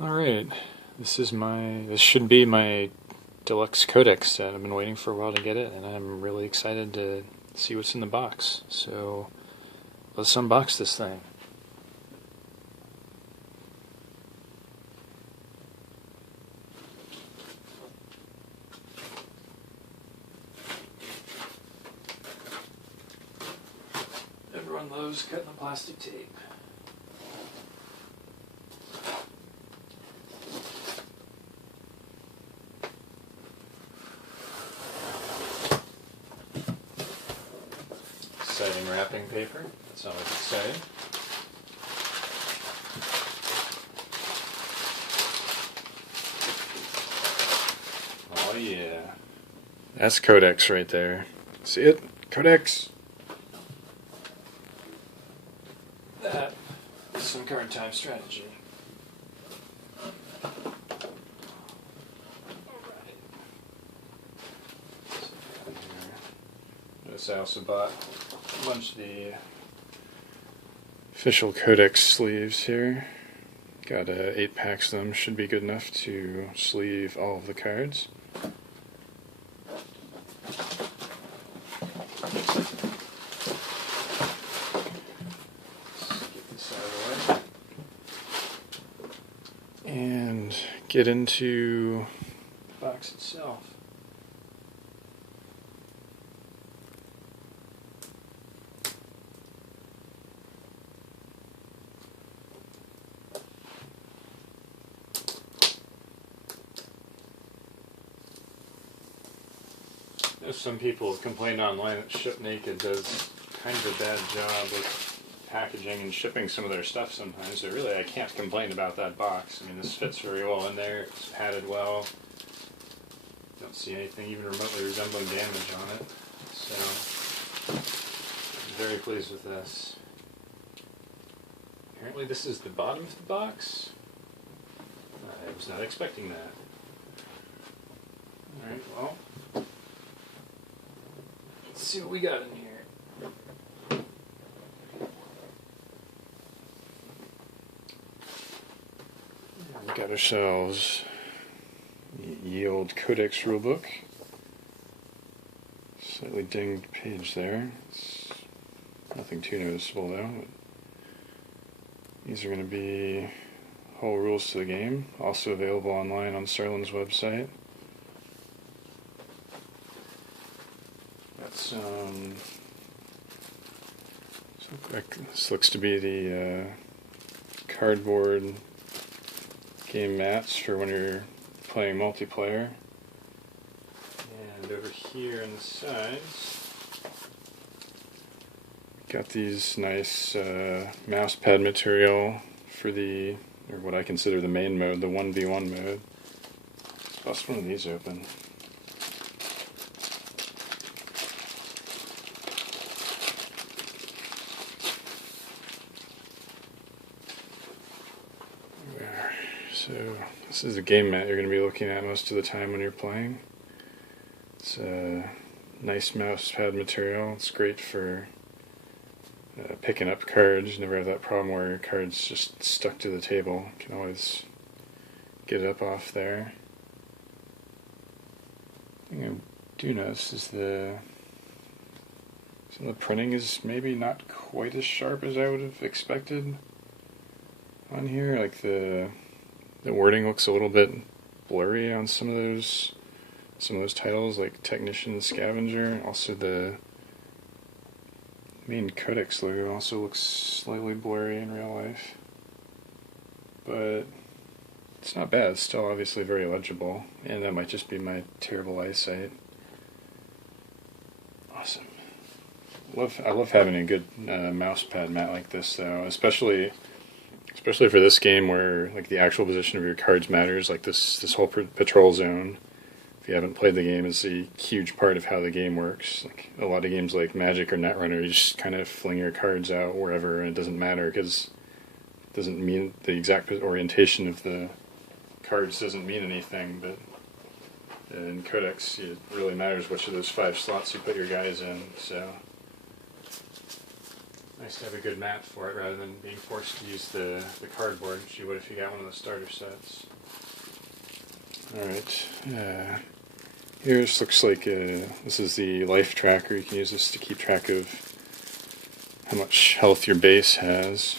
Alright, this should be my deluxe codex set. I've been waiting for a while to get it, and I'm really excited to see what's in the box. So, let's unbox this thing. Everyone loves cutting the plastic tape. Exciting wrapping paper. That's always exciting. Oh yeah. That's Codex right there. See it? Codex! That is some card time strategy. Notice I also bought a bunch of the official Codex sleeves here. Got 8 packs of them. Should be good enough to sleeve all of the cards. Get this out of the way. And get into the box itself. Some people have complained online that Ship Naked does kind of a bad job of packaging and shipping some of their stuff sometimes. So really, I can't complain about that box. I mean, this fits very well in there. It's padded well. Don't see anything even remotely resembling damage on it. So, I'm very pleased with this. Apparently, this is the bottom of the box. I was not expecting that. Alright, well. Let's see what we got in here. We got ourselves the ye old Codex rulebook. Slightly dinged page there. It's nothing too noticeable though. But these are going to be whole rules to the game. Also available online on Sarlin's website. This looks to be the cardboard game mats for when you're playing multiplayer. And over here on the sides, got these nice mouse pad material for or what I consider the main mode, the 1v1 mode. Let's bust one of these open. So this is a game mat you're going to be looking at most of the time when you're playing. It's a nice mouse pad material. It's great for picking up cards. You never have that problem where your card's just stuck to the table. You can always get it up off there. The thing I do notice is some of the printing is maybe not quite as sharp as I would have expected on here. Like the wording looks a little bit blurry on some of those titles, like Technician Scavenger. Also, the main Codex logo also looks slightly blurry in real life, but it's not bad. It's still obviously very legible, and that might just be my terrible eyesight. Awesome. I love having a good mouse pad mat like this, though, especially for this game where like the actual position of your cards matters. Like this whole patrol zone, if you haven't played the game, is a huge part of how the game works. Like a lot of games like Magic or Netrunner, you just kind of fling your cards out wherever and it doesn't matter because it doesn't mean the exact orientation of the cards doesn't mean anything. But in Codex, it really matters which of those 5 slots you put your guys in. So Nice to have a good map for it rather than being forced to use the cardboard, which you would if you got one of the starter sets. Alright, here's looks like this is the life tracker. You can use this to keep track of how much health your base has.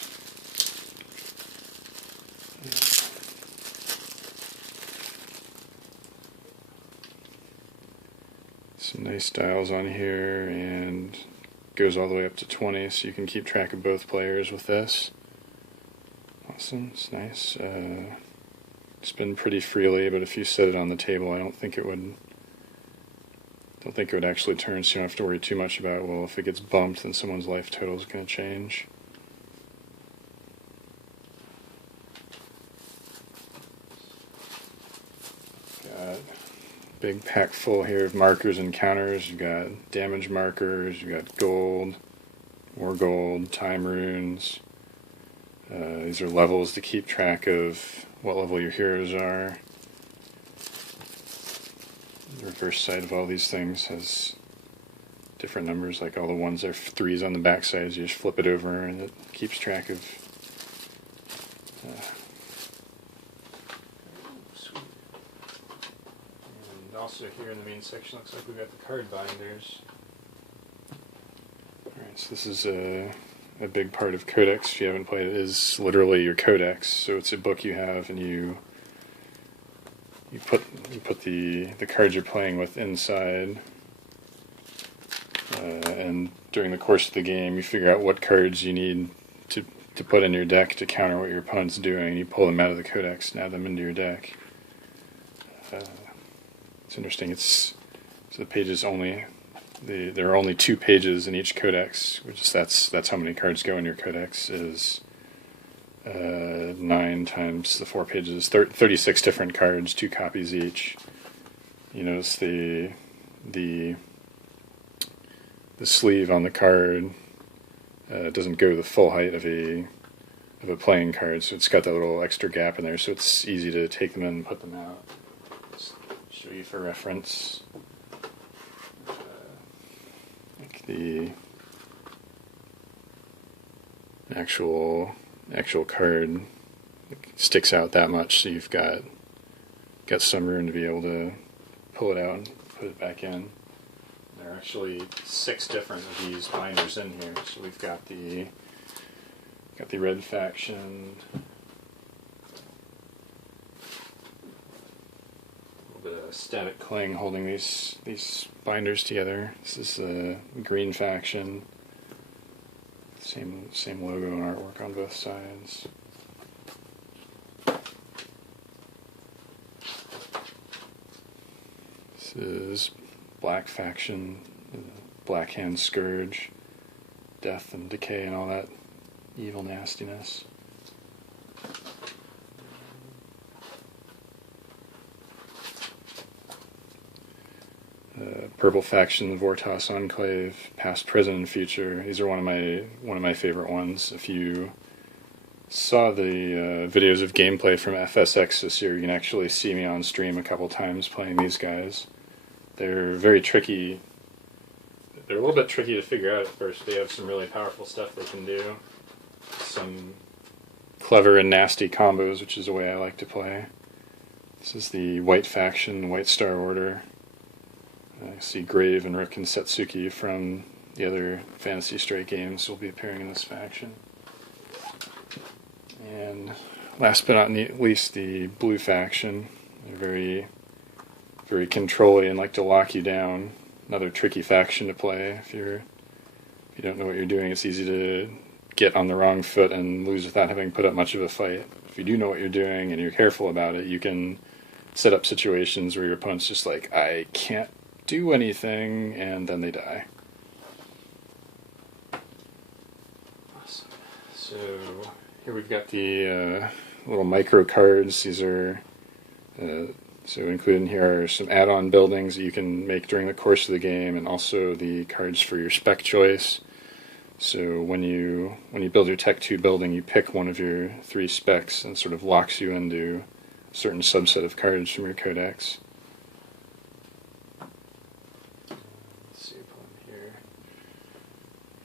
Some nice dials on here, and goes all the way up to 20, so you can keep track of both players with this. Awesome, it's nice. Spin pretty freely, but if you set it on the table, I don't think it would actually turn, so you don't have to worry too much about, well, if it gets bumped, then someone's life total is going to change. Got big pack full here of markers and counters. You've got damage markers, you've got gold, more gold, time runes. These are levels to keep track of what level your heroes are. The reverse side of all these things has different numbers, like all the ones that are 3s on the back sides. You just flip it over and it keeps track of and also here in the main section looks like we've got the card binders. Alright, so this is a big part of Codex. If you haven't played it, is literally your Codex. So it's a book you have, and you put the cards you're playing with inside, and during the course of the game, you figure out what cards you need to put in your deck to counter what your opponent's doing, and you pull them out of the Codex and add them into your deck. It's interesting. So the pages only. There are only 2 pages in each Codex, which that's how many cards go in your Codex, is 9 times the 4 pages, 36 different cards, 2 copies each. You notice the sleeve on the card doesn't go the full height of a playing card, so it's got that little extra gap in there, so it's easy to take them in and put them out. Just show you for reference. The actual card sticks out that much, so you've got some room to be able to pull it out and put it back in. There are actually 6 different of these binders in here. So we've got the red faction, a little bit of static cling holding these binders together. This is the green faction. Same logo and artwork on both sides. This is black faction, Black Hand Scourge, death and decay and all that evil nastiness. Purple faction, the Vortas Enclave, past, present, and future. These are one of my favorite ones. If you saw the videos of gameplay from FSX this year, you can actually see me on stream a couple times playing these guys. They're very tricky. They're a little bit tricky to figure out at first. They have some really powerful stuff they can do. Some clever and nasty combos, which is the way I like to play. This is the White faction, White Star Order. I see Grave and Rook and Setsuki from the other Fantasy Strike games will be appearing in this faction. And last but not least, the Blue faction. They're very, very controlling and like to lock you down. Another tricky faction to play. If you don't know what you're doing, it's easy to get on the wrong foot and lose without having put up much of a fight. If you do know what you're doing and you're careful about it, you can set up situations where your opponent's just like, I can't do anything, and then they die. Awesome. So here we've got the little micro cards. These are so included in here are some add-on buildings that you can make during the course of the game, and also the cards for your spec choice. So when you build your Tech 2 building, you pick one of your 3 specs and sort of locks you into a certain subset of cards from your codex.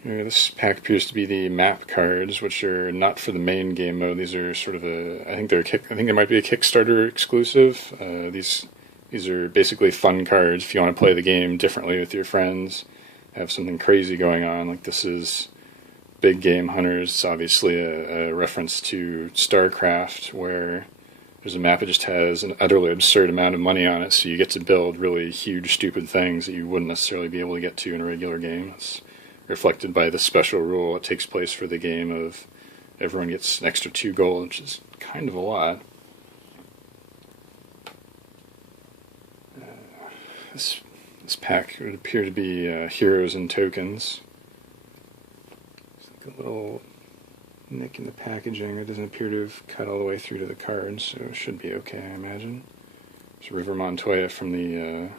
Here, this pack appears to be the map cards, which are not for the main game mode. These are sort of I think they might be a Kickstarter exclusive. These are basically fun cards if you want to play the game differently with your friends, have something crazy going on. Like this is Big Game Hunters. It's obviously a reference to StarCraft, where there's a map that just has an utterly absurd amount of money on it, so you get to build really huge, stupid things that you wouldn't necessarily be able to get to in a regular game. It's reflected by the special rule that takes place for the game of everyone gets an extra 2 gold, which is kind of a lot. This pack would appear to be heroes and tokens. It's like a little nick in the packaging. It doesn't appear to have cut all the way through to the cards, so it should be okay, I imagine. There's River Montoya from the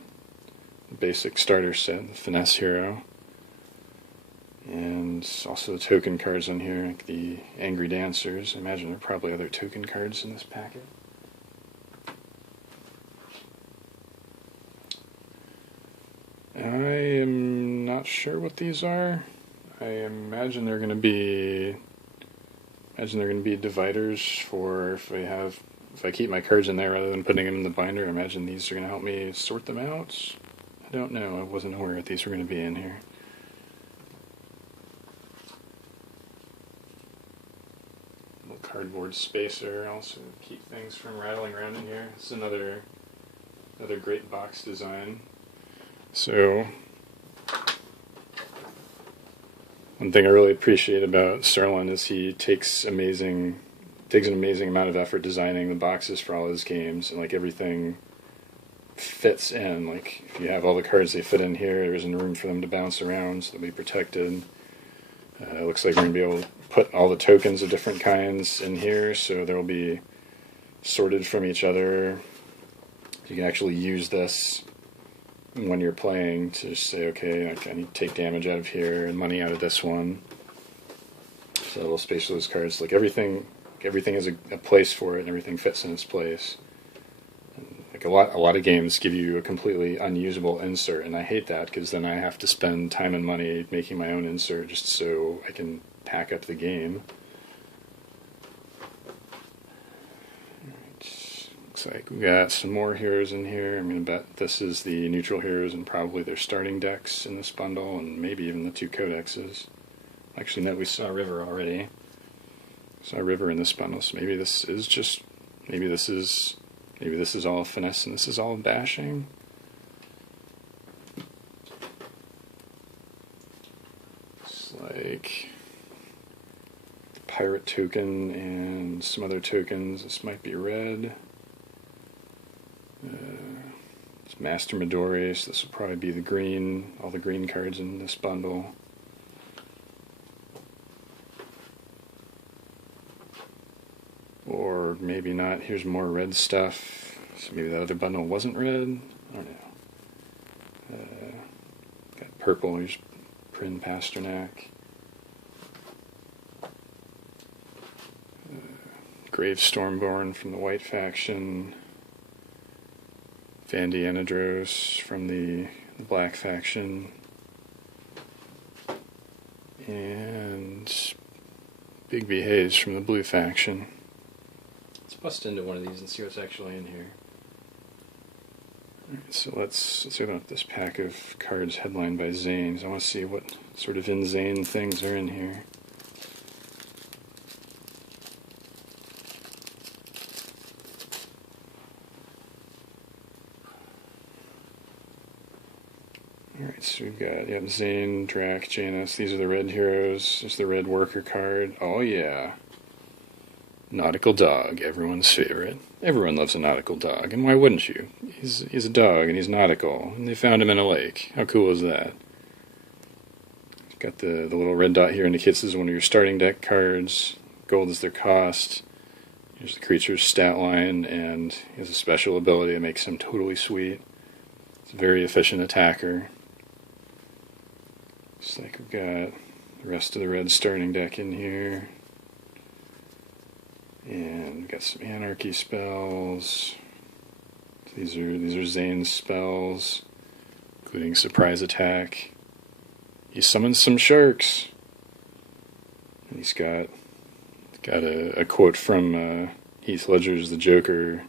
basic starter set, the Finesse Hero. And also the token cards on here, like the Angry Dancers. I imagine there are probably other token cards in this packet. I am not sure what these are. I imagine they're going to be dividers for if I keep my cards in there rather than putting them in the binder. I imagine these are going to help me sort them out. I don't know. I wasn't aware that these were going to be in here. Little cardboard spacer also keep things from rattling around in here. It's another great box design. So, one thing I really appreciate about Serlin is he takes an amazing amount of effort designing the boxes for all his games, and like everything fits in. Like if you have all the cards, they fit in here. There isn't room for them to bounce around, so they'll be protected. It looks like we're going to be able to put all the tokens of different kinds in here, so they'll be sorted from each other. You can actually use this when you're playing to just say, okay, I need to take damage out of here and money out of this one. So it'll space those cards. Like everything has a place for it, and everything fits in its place. And like a lot of games give you a completely unusable insert, and I hate that because then I have to spend time and money making my own insert just so I can pack up the game. Looks like we got some more heroes in here. I'm going to bet this is the neutral heroes and probably their starting decks in this bundle, and maybe even the 2 codexes. Actually, no, we saw River already. Saw River in this bundle, so maybe this is all finesse and this is all bashing. Looks like the pirate token and some other tokens. This might be red. It's Master Midori, so this will probably be the green, all the green cards in this bundle. Or maybe not. Here's more red stuff. So maybe that other bundle wasn't red. I don't know. Got purple. Here's Prin Pasternak. Grave Stormborn from the white faction. Vandy Anadros from the black faction. And Big B Hayes from the blue faction. Let's bust into one of these and see what's actually in here. Alright, so let's open up this pack of cards headlined by Zane. I want to see what sort of insane things are in here. Alright, so we've got Zane, Drac, Janus. These are the red heroes. There's the red worker card. Oh yeah. Nautical dog, everyone's favorite. Everyone loves a nautical dog, and why wouldn't you? He's a dog, and he's nautical, and they found him in a lake. How cool is that? Got the little red dot here indicates this is one of your starting deck cards. Gold is their cost. Here's the creature's stat line, and he has a special ability that makes him totally sweet. It's a very efficient attacker. Looks like we've got the rest of the red starting deck in here. And we've got some anarchy spells. These are Zane's spells, including surprise attack. He summons some sharks. he's got a quote from Heath Ledger's The Joker,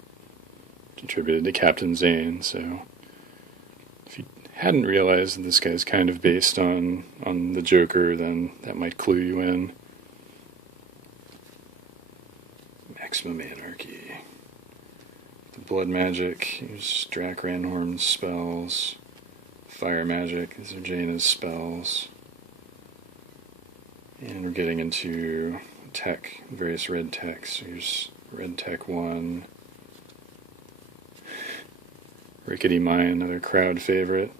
attributed to Captain Zane. So if you hadn't realized that this guy's kind of based on the Joker, then that might clue you in. Maximum Anarchy. The blood magic, here's Drac Ranhorn's spells. Fire magic, these are Jaina's spells. And we're getting into tech, various red techs. Here's Red Tech 1. Rickety Mine, another crowd favorite.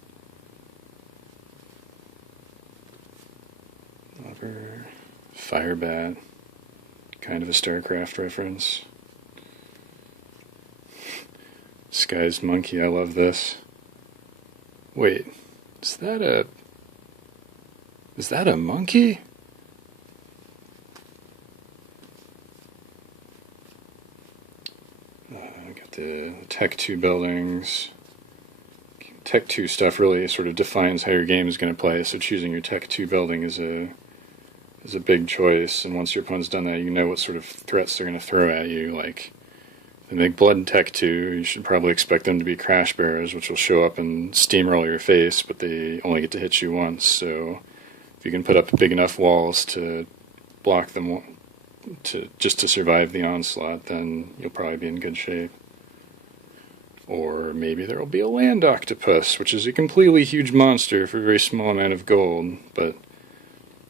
Lover. Firebat, kind of a StarCraft reference. Sky's Monkey, I love this. Wait, is that a monkey? Got the Tech 2 buildings. Tech 2 stuff really sort of defines how your game is going to play, so choosing your Tech 2 building is a big choice, and once your opponent's done that, you know what sort of threats they're going to throw at you. Like, if they make Blood Tech 2, you should probably expect them to be Crash Bearers, which will show up and steamroll your face, but they only get to hit you once, so if you can put up big enough walls to block them just to survive the onslaught, then you'll probably be in good shape. Or maybe there will be a land octopus, which is a completely huge monster for a very small amount of gold, but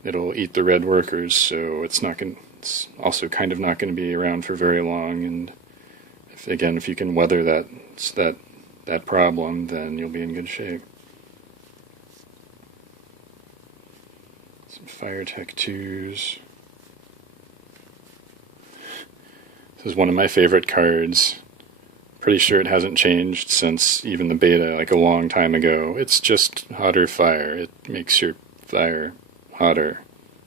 it'll eat the red workers, so it's also kind of not going to be around for very long. And if you can weather that problem, then you'll be in good shape. Some Fire Tech 2s. This is one of my favorite cards. Pretty sure it hasn't changed since even the beta, like a long time ago. It's just hotter fire. It makes your fire hotter.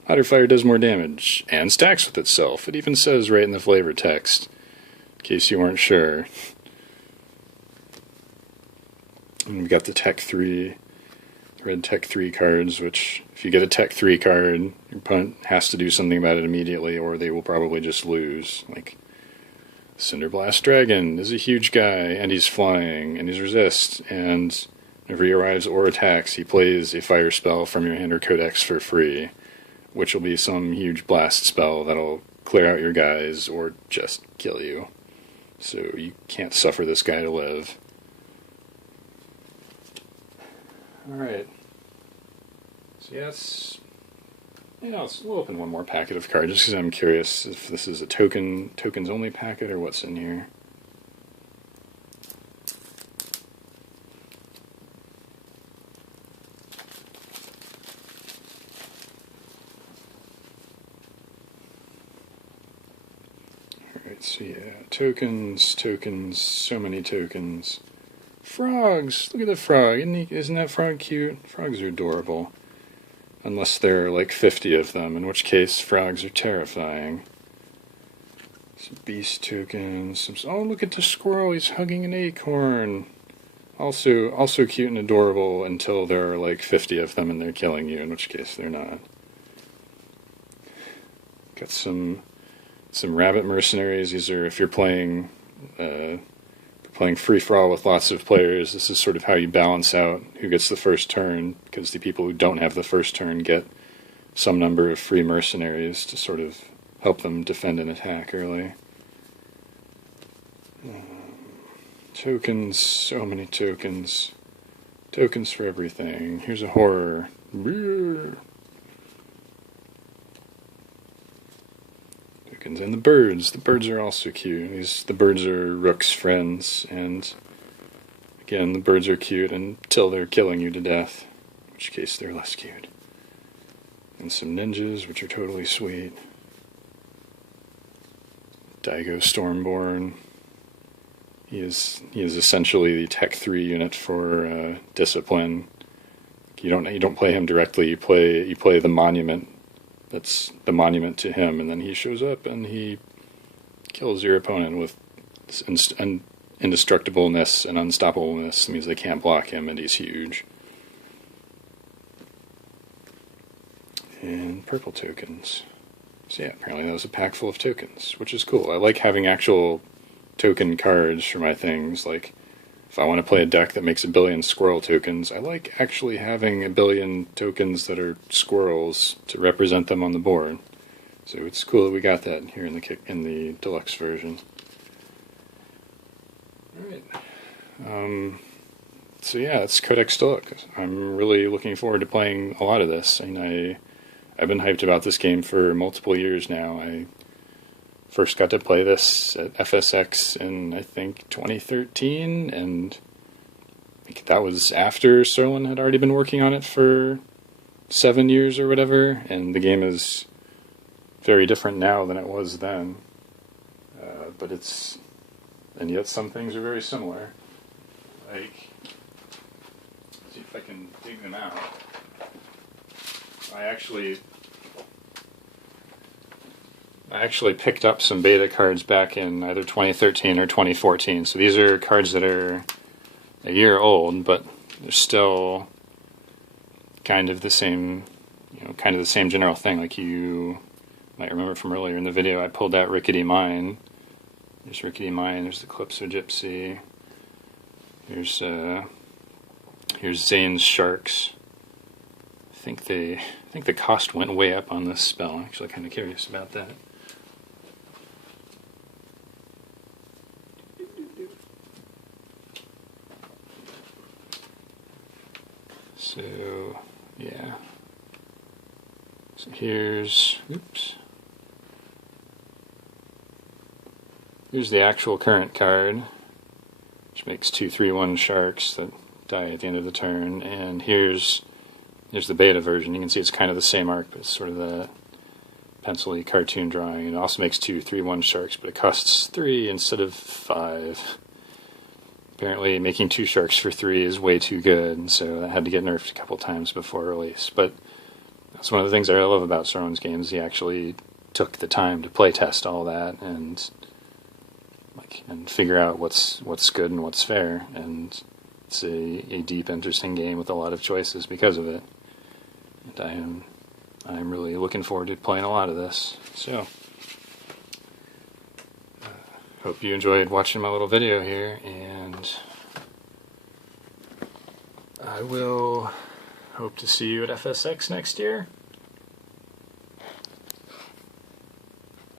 Hotter fire does more damage, and stacks with itself. It even says right in the flavor text, in case you weren't sure. And we've got the Tech 3, red Tech 3 cards, which, if you get a Tech 3 card, your opponent has to do something about it immediately, or they will probably just lose. Like, Cinderblast Dragon is a huge guy, and he's flying, and he's resist, and whenever he arrives or attacks, he plays a fire spell from your hand or codex for free, which will be some huge blast spell that'll clear out your guys or just kill you. So you can't suffer this guy to live. Alright. So we'll open one more packet of cards, just because I'm curious if this is a tokens only packet or what's in here. Alright, so yeah, tokens, so many tokens. Frogs! Look at the frog, isn't that frog cute? Frogs are adorable. Unless there are like 50 of them, in which case frogs are terrifying. Some beast tokens. Oh, look at the squirrel, he's hugging an acorn. Also cute and adorable until there are like 50 of them and they're killing you, in which case they're not. Got some rabbit mercenaries. These are, if you're playing free-for-all with lots of players, this is sort of how you balance out who gets the first turn, because the people who don't have the first turn get some number of free mercenaries to sort of help them defend an attack early. Tokens, so many tokens. Tokens for everything. Here's a horror. And the birds are also cute. The birds are Rook's friends, and again, the birds are cute until they're killing you to death, in which case they're less cute. And some ninjas, which are totally sweet. Daigo Stormborn. He is essentially the Tech 3 unit for discipline. You don't play him directly. You play the monument. That's the monument to him, and then he shows up and he kills your opponent with indestructibleness and unstoppableness. It means they can't block him, and he's huge. And purple tokens. So yeah, apparently that was a pack full of tokens, which is cool. I like having actual token cards for my things. Like, if I want to play a deck that makes 1,000,000,000 squirrel tokens, I like actually having 1,000,000,000 tokens that are squirrels to represent them on the board. So it's cool that we got that here in the deluxe version. Alright. So yeah, it's Codex Deluxe. I'm really looking forward to playing a lot of this. I've been hyped about this game for multiple years now. I first got to play this at FSX in, I think, 2013, and I think that was after Serlin had already been working on it for 7 years or whatever, and the game is very different now than it was then. And yet some things are very similar. Like, let's see if I can dig them out. I actually picked up some beta cards back in either 2013 or 2014. So these are cards that are a year old, but they're still kind of the same, kind of the same general thing. Like you might remember from earlier in the video, I pulled out Rickety Mine. There's Rickety Mine. There's the Calypso Gypsy. Here's Zane's Sharks. I think the cost went way up on this spell. I'm actually kind of curious about that. So, yeah. So here's the actual current card, which makes 2/3/1 sharks that die at the end of the turn, and here's the beta version. You can see it's kind of the same arc, but it's sort of the pencil-y cartoon drawing. It also makes 2/3/1 sharks, but it costs 3 instead of 5. Apparently making 2 sharks for 3 is way too good, so that had to get nerfed a couple times before release. But that's one of the things I love about Serlin's games. He actually took the time to play test all that and figure out what's good and what's fair, and it's a deep, interesting game with a lot of choices because of it. And I'm really looking forward to playing a lot of this. So, hope you enjoyed watching my little video here, and I will hope to see you at FSX next year.